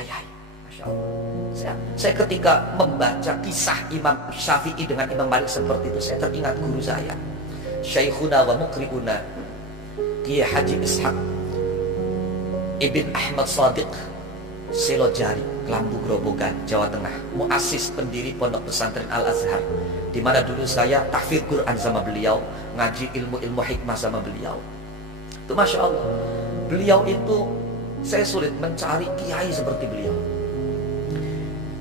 Ayai, Masya Allah. Saya ketika membaca kisah Imam Syafi'i dengan Imam Malik seperti itu, saya teringat guru saya, Syekhuna wa Mukri'una Kiai Haji Ishaq Ibn Ahmad Shadiq Selojari, Kelambu Grobogan, Jawa Tengah, muassis pendiri Pondok Pesantren Al-Azhar, di mana dulu saya tahfidz Quran sama beliau, ngaji ilmu-ilmu hikmah sama beliau. Itu Masya Allah, beliau itu saya sulit mencari kiai seperti beliau.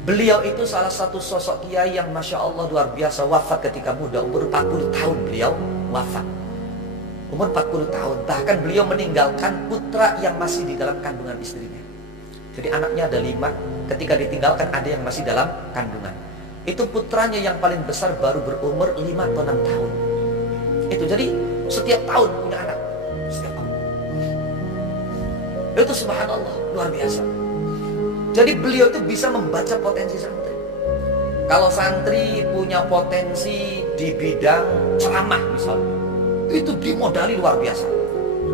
Beliau itu salah satu sosok kiai yang Masya Allah luar biasa, wafat ketika muda, umur 40 tahun beliau wafat. Umur 40 tahun, bahkan beliau meninggalkan putra yang masih di dalam kandungan istrinya. Jadi anaknya ada 5, ketika ditinggalkan ada yang masih dalam kandungan. Itu putranya yang paling besar baru berumur 5 atau 6 tahun. Itu jadi setiap tahun punya anak, setiap tahun. Itu subhanallah, luar biasa. Jadi beliau itu bisa membaca potensi santri. Kalau santri punya potensi di bidang ceramah misalnya, itu dimodali luar biasa.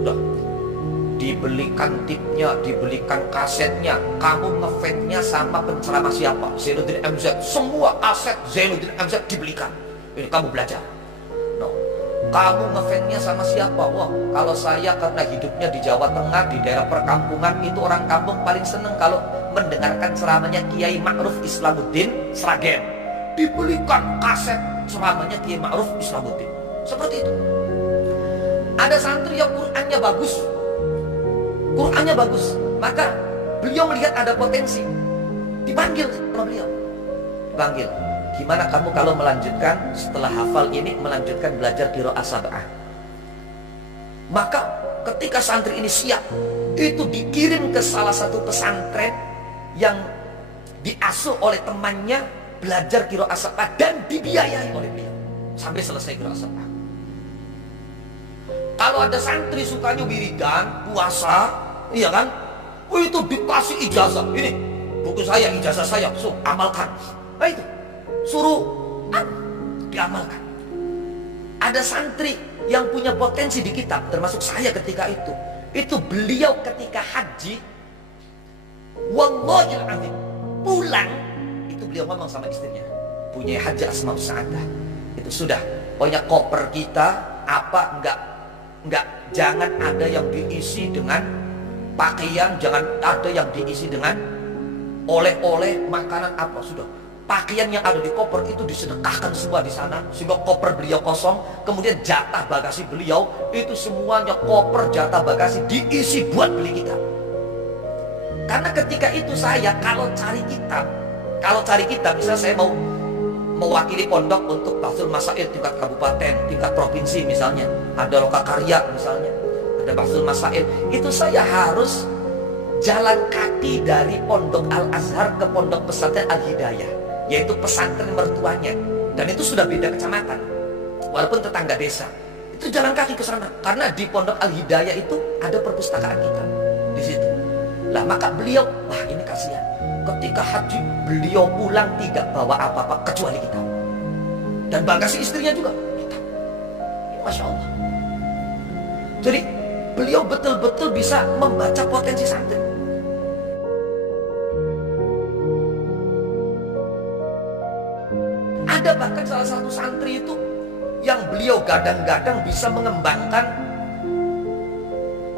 Udah dibelikan tipnya, dibelikan kasetnya, kamu ngefansnya sama penceramah siapa, Zainuddin MZ, semua aset Zainuddin MZ dibelikan. Ini kamu belajar. No. Kamu ngefansnya sama siapa? Wah, kalau saya karena hidupnya di Jawa Tengah, di daerah perkampungan, itu orang kampung paling seneng kalau mendengarkan ceramahnya Kiai Ma'ruf Islamuddin Sragen. Dibelikan kaset ceramahnya Kiai Ma'ruf Islamuddin. Seperti itu. Ada santri yang Qur'annya bagus, maka beliau melihat ada potensi, dipanggil sama beliau. Dipanggil, gimana kamu kalau melanjutkan setelah hafal ini, melanjutkan belajar qiraah sab'ah. Maka ketika santri ini siap, itu dikirim ke salah satu pesantren yang diasuh oleh temannya, belajar qiraah sab'ah dan dibiayai oleh beliau sampai selesai qiraah sab'ah. Kalau ada santri sukanya wiridan, puasa, iya kan? Oh, itu dikasih ijazah. Ini buku saya, ijazah saya, amalkan. Nah itu, suruh diamalkan. Ada santri yang punya potensi di kitab, termasuk saya ketika itu. Itu beliau ketika haji, wallahil azim, pulang, itu beliau ngomong sama istrinya, punya Haji Asmaul Sa'adah, itu sudah, pokoknya koper kita, apa enggak, jangan ada yang diisi dengan pakaian, jangan ada yang diisi dengan oleh-oleh, makanan, apa, sudah. Pakaian yang ada di koper itu disedekahkan semua di sana, sehingga koper beliau kosong. Kemudian jatah bagasi beliau itu semuanya koper jatah bagasi diisi buat beli kitab. Karena ketika itu saya kalau cari kitab, misalnya saya mau mewakili pondok untuk Bahsul Masail tingkat kabupaten, tingkat provinsi misalnya, ada lokakarya misalnya, ada Bahsul Masail, itu saya harus jalan kaki dari Pondok Al-Azhar ke Pondok Pesantren Al-Hidayah, yaitu pesantren mertuanya, dan itu sudah beda kecamatan, walaupun tetangga desa. Itu jalan kaki ke sana, karena di Pondok Al-Hidayah itu ada perpustakaan kitab di situ. Lah maka beliau, wah ini kasihan, ketika haji beliau pulang tidak bawa apa-apa kecuali kitab, dan bagasi istrinya juga kitab. Masya Allah. Jadi beliau betul-betul bisa membaca potensi santri. Ada bahkan salah satu santri itu yang beliau gadang-gadang bisa mengembangkan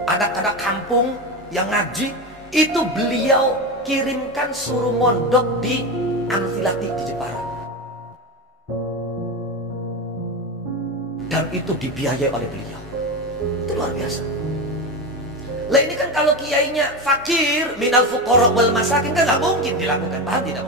anak-anak kampung yang ngaji, itu beliau kirimkan suruh mondok di Amfilati di Jepara, dan itu dibiayai oleh beliau. Itu luar biasa. Lah ini kan kalau kiainya fakir, minal fuqara wal masakin, kan nggak mungkin dilakukan, paham tidak?